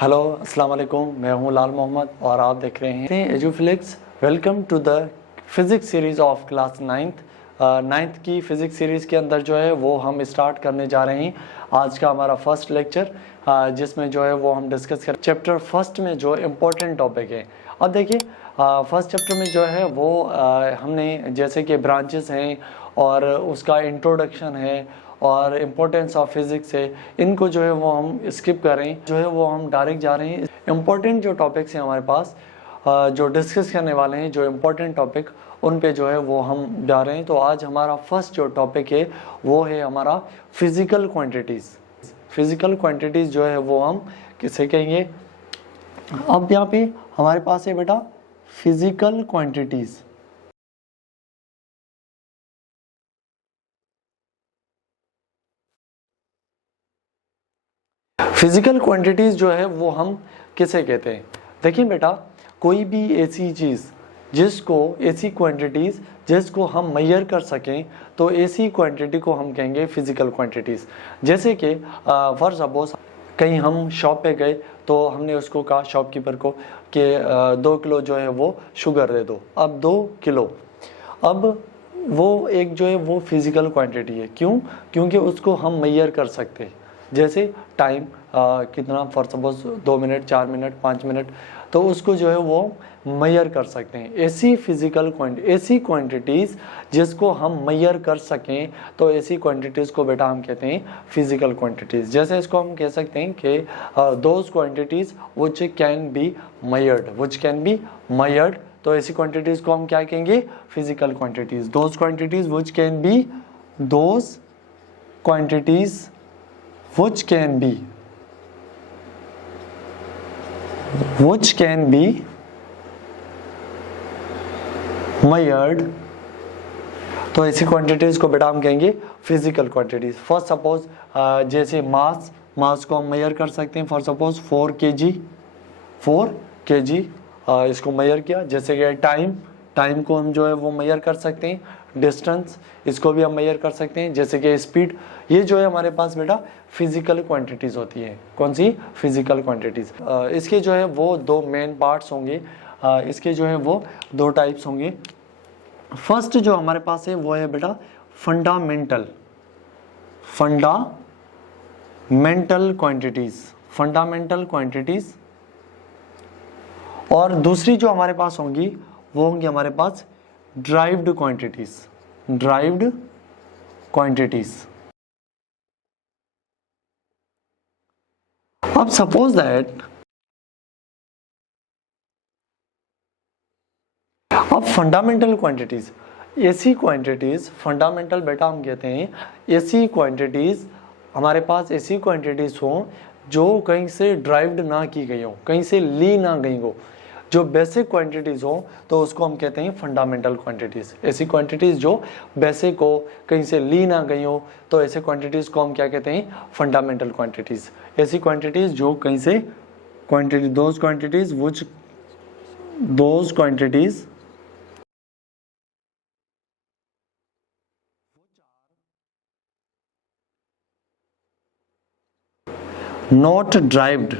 Hello अस्सलाम वालेकुम, मैं हूं लाल मोहम्मद और आप देख रहे हैं Eduflix. Welcome to the physics series of class ninth की फ़िज़िक्स सीरीज़ के अंदर जो है वो हम स्टार्ट करने जा रहे हैं आज का हमारा फर्स्ट लेक्चर, जिसमें जो है वो हम डिस्कस कर चैप्टर फर्स्ट में जो इम्पोर्टेंट टॉपिक है। अब देखिए फर्स्ट चैप्टर में जो है वो हमने जैसे कि ब्रांचेस हैं और उसका इंट्रोडक्शन है और इम्पोर्टेंस ऑफ फिज़िक्स है, इनको जो है वो हम स्किप कर रहे हैं, जो है वो हम डायरेक्ट जा रहे हैं इम्पोर्टेंट जो टॉपिक्स हैं हमारे पास, जो डिस्कस करने वाले हैं जो इम्पोर्टेंट टॉपिक, उन पे जो है वो हम जा रहे हैं। तो आज हमारा फर्स्ट जो टॉपिक है वो है हमारा फिज़िकल क्वांटिटीज़। फिज़िकल क्वांटिटीज़ जो है वो हम किसे कहेंगे। अब यहाँ पे हमारे पास है बेटा फिज़िकल क्वांटिटीज़। फिजिकल क्वांटिटीज़ जो है वो हम किसे कहते हैं। देखिए बेटा, कोई भी ऐसी चीज़ जिसको ऐसी क्वांटिटीज़ जिसको हम मेजर कर सकें तो ऐसी क्वांटिटी को हम कहेंगे फिजिकल क्वांटिटीज़। जैसे कि फॉर सपोज कहीं हम शॉप पे गए तो हमने उसको कहा शॉपकीपर को कि 2 किलो जो है वो शुगर दे दो। अब 2 किलो, अब वो एक जो है वो फिजिकल क्वांटिटी है। क्यों? क्योंकि उसको हम मेजर कर सकते हैं। जैसे टाइम कितना, for suppose 2 minute, 4 minute, 5 minute, तो उसको जो है वो मेजर कर सकते हैं। ऐसी फिजिकल ऐसी क्वांटिटीज़ जिसको हम मेजर कर सकें तो ऐसी क्वांटिटीज़ को बेटा हम कहते हैं फिजिकल क्वांटिटीज़। जैसे इसको हम कह सकते हैं कि those quantities which can be measured, तो ऐसी क्वांटिटीज़ को हम क्या कहेंगे, physical quantities. Those quantities which can be those quantities which can be measured, तो ऐसी क्वांटिटीज को बेटा हम कहेंगे फिजिकल क्वांटिटीज। फॉर सपोज जैसे मास को हम मेजर कर सकते हैं। फॉर सपोज 4 kg इसको मेजर किया। जैसे कि टाइम को हम जो है वो मेजर कर सकते हैं। डिस्टेंस, इसको भी हम मेजर कर सकते हैं। जैसे कि स्पीड, ये जो है हमारे पास बेटा फिजिकल क्वांटिटीज़ होती है। कौन सी? Physical quantities. इसके जो है वो 2 मेन पार्ट्स होंगे। इसके जो है वो 2 टाइप्स होंगे। फर्स्ट जो हमारे पास है वो है बेटा फंडामेंटल क्वांटिटीज़, और दूसरी जो हमारे पास होंगी वो होंगी हमारे पास ड्राइव्ड क्वांटिटीज़। अब सपोज दैट, अब फंडामेंटल क्वांटिटीज़, ऐसी क्वांटिटीज़, फंडामेंटल बेटा हम कहते हैं ऐसी क्वांटिटीज़, हमारे पास ऐसी क्वांटिटीज़ हों जो कहीं से ड्राइव्ड ना की गई हो, कहीं से ली ना गई हो, जो बेसिक क्वांटिटीज़ हो तो उसको हम कहते हैं फंडामेंटल क्वांटिटीज़। ऐसी क्वांटिटीज़ जो बेसिक हो, कहीं से ली ना गई हो, तो ऐसे क्वांटिटीज़ को हम क्या कहते हैं, फंडामेंटल क्वांटिटीज़। ऐसी क्वांटिटीज़ जो कहीं से दोज क्वांटिटीज़ नॉट ड्राइव्ड,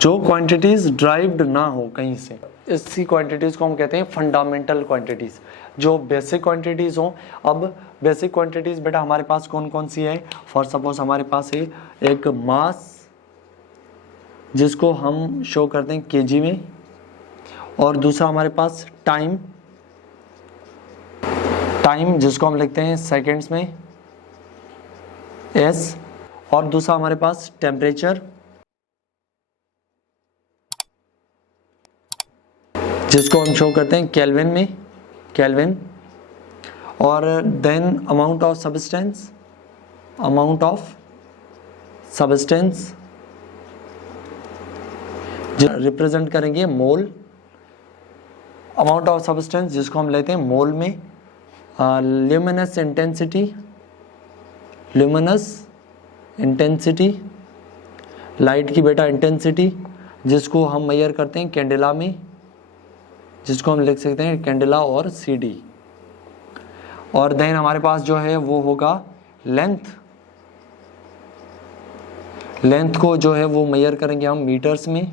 जो क्वांटिटीज़ ड्राइव्ड ना हो कहीं से, इसी क्वांटिटीज़ को हम कहते हैं फंडामेंटल क्वांटिटीज़, जो बेसिक क्वांटिटीज़ हों। अब बेसिक क्वांटिटीज़ बेटा हमारे पास कौन कौन सी है। फॉर सपोज हमारे पास है एक मास, जिसको हम शो करते हैं केजी में, और दूसरा हमारे पास टाइम जिसको हम लिखते हैं सेकेंड्स में, एस, और दूसरा हमारे पास टेम्परेचर, जिसको हम शो करते हैं केल्विन, और then amount of substance represent करेंगे मोल, अमाउंट ऑफ सब्सटेंस जिसको हम लेते हैं मोल में, ल्यूमिनस इंटेंसिटी, लाइट की बेटा इंटेंसिटी, जिसको हम मेजर करते हैं कैंडेला में, जिसको हम लिख सकते हैं कैंडेला और CD। और देन हमारे पास जो है वो होगा लेंथ लेंथ को जो है वो मेजर करेंगे हम मीटर्स में।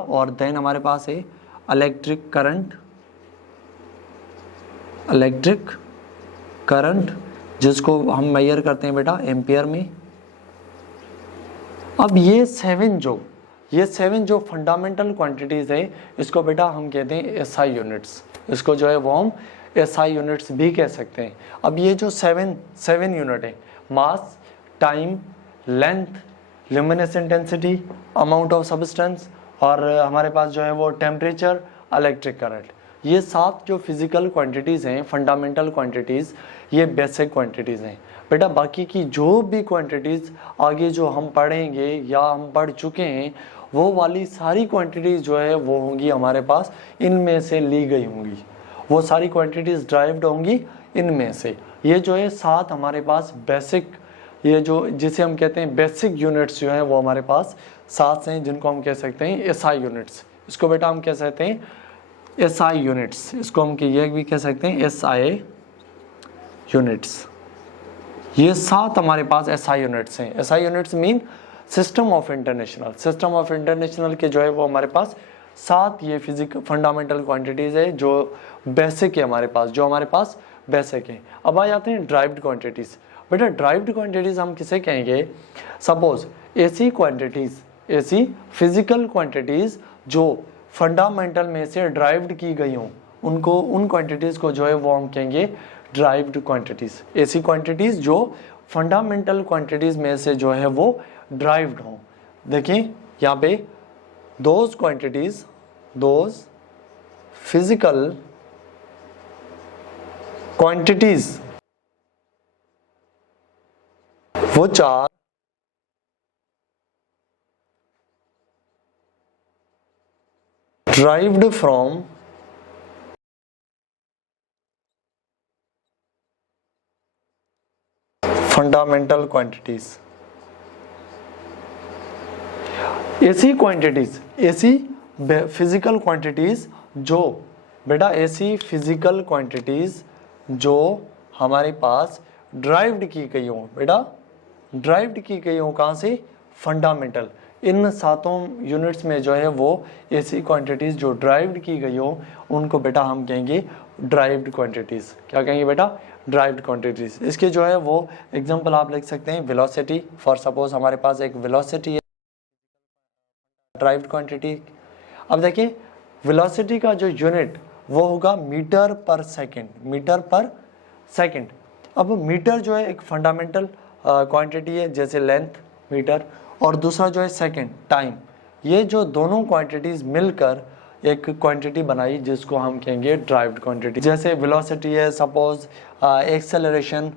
और देन हमारे पास है इलेक्ट्रिक करंट जिसको हम मेजर करते हैं बेटा एम्पियर में। अब ये सेवन जो फंडामेंटल क्वांटिटीज़ है इसको बेटा हम कहते हैं एसआई यूनिट्स। इसको जो है वो हम एसआई यूनिट्स भी कह सकते हैं। अब ये जो सेवन यूनिट है, mass, time, length, luminous intensity, amount of substance और हमारे पास जो है वो टेम्परेचर, इलेक्ट्रिक करंट, ये 7 जो फिजिकल क्वांटिटीज़ हैं, फंडामेंटल क्वांटिटीज़, ये बेसिक क्वांटिटीज़ हैं बेटा। बाकी की जो भी क्वांटिटीज़ आगे जो हम पढ़ेंगे या हम पढ़ चुके हैं वो वाली सारी क्वांटिटीज़ जो है वो होंगी हमारे पास इनमें से ली गई होंगी। वो सारी क्वांटिटीज़ ड्राइव्ड होंगी इनमें से। ये जो है 7 हमारे पास बेसिक, ये जो जिसे हम कहते हैं बेसिक यूनिट्स जो हैं वो हमारे पास 7 हैं, जिनको हम कह सकते हैं एसआई यूनिट्स। इसको बेटा हम कह सकते हैं एसआई यूनिट्स। इसको हम ये भी कह सकते हैं एसआई यूनिट्स। ये 7 हमारे पास एसआई यूनिट्स हैं। SI units mean system of international के जो है वो हमारे पास 7 ये फिजिकल फंडामेंटल क्वांटिटीज़ है जो बेसिक है हमारे पास, जो हमारे पास बेसिक है। अब आ जाते हैं ड्राइव्ड क्वांटिटीज़। बेटा ड्राइव्ड क्वांटिटीज़ हम किसे कहेंगे? सपोज ऐसी फिजिकल क्वांटिटीज़ जो फंडामेंटल में से ड्राइव्ड की गई हों, उन क्वांटिटीज़ को जो है वो हम कहेंगे ड्राइव्ड क्वांटिटीज़। ऐसी क्वांटिटीज़ जो फंडामेंटल क्वांटिटीज़ में से जो है वो ड्राइव्ड हों। देखिए यहाँ पे those physical quantities which are derived from fundamental quantities. ऐसी फिजिकल क्वांटिटीज जो बेटा हमारे पास ड्राइव्ड की गई हो, बेटा ड्राइव्ड की गई हो कहाँ से? फंडामेंटल। इन 7 यूनिट्स में जो है वो ऐसी क्वांटिटीज़ जो ड्राइव्ड की गई हो उनको बेटा हम कहेंगे ड्राइव्ड क्वांटिटीज़। क्या कहेंगे बेटा? Derived quantities. इसके जो है वो एग्जांपल आप लिख सकते हैं वेलोसिटी। फॉर सपोज हमारे पास एक वेलोसिटी है, ड्राइव्ड क्वांटिटी। अब देखिए वेलोसिटी का जो यूनिट वो होगा मीटर पर सेकेंड। अब मीटर जो है एक फंडामेंटल क्वांटिटी है, जैसे लेंथ मीटर, और दूसरा जो है सेकंड टाइम। ये जो दोनों क्वांटिटीज़ मिलकर एक क्वांटिटी बनाई जिसको हम कहेंगे ड्राइव्ड क्वांटिटी। जैसे वेलोसिटी है सपोज एक्सेलरेशन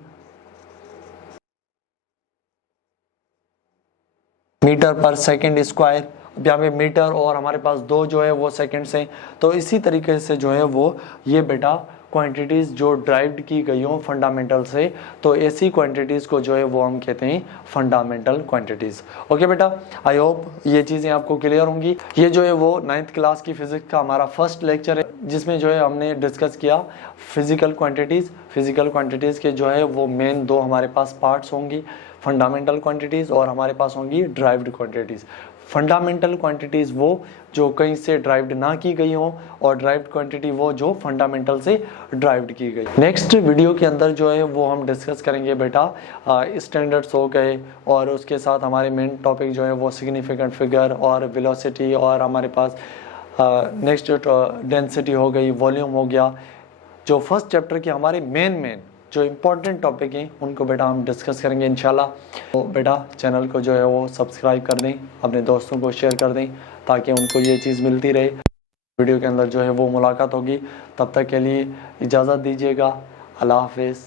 मीटर पर सेकंड स्क्वायर। अब यहाँ पे मीटर और हमारे पास 2 जो है वो सेकंड्स हैं। तो इसी तरीके से जो है वो ये बेटा क्वांटिटीज़ जो ड्राइव्ड की गई हों फंडामेंटल से, तो ऐसी क्वांटिटीज़ को जो है वो हम कहते हैं फंडामेंटल क्वांटिटीज़। ओके बेटा, आई होप ये चीज़ें आपको क्लियर होंगी। ये जो है वो 9th क्लास की फिजिक्स का हमारा फर्स्ट लेक्चर है, जिसमें जो है हमने डिस्कस किया फिजिकल क्वांटिटीज़ के जो है वो मेन 2 हमारे पास पार्ट्स होंगी, फंडामेंटल क्वांटिटीज़ और हमारे पास होंगी ड्राइव्ड क्वांटिटीज़। फंडामेंटल क्वांटिटीज़ वो जो कहीं से ड्राइव्ड ना की गई हो, और ड्राइव्ड क्वांटिटी वो जो फंडामेंटल से ड्राइव्ड की गई। नेक्स्ट वीडियो के अंदर जो है वो हम डिस्कस करेंगे बेटा स्टैंडर्ड्स हो गए, और उसके साथ हमारे मेन टॉपिक जो है वो सिग्निफिकेंट फिगर और वेलोसिटी, और हमारे पास नेक्स्ट डेंसिटी हो गई, वॉल्यूम हो गया। जो फर्स्ट चैप्टर के हमारे मेन जो इम्पोर्टेंट टॉपिक हैं उनको बेटा हम डिस्कस करेंगे इंशाल्लाह। तो बेटा चैनल को जो है वो सब्सक्राइब कर दें, अपने दोस्तों को शेयर कर दें ताकि उनको ये चीज़ मिलती रहे। वीडियो के अंदर जो है वो मुलाकात होगी, तब तक के लिए इजाज़त दीजिएगा। अल्लाह हाफिज़।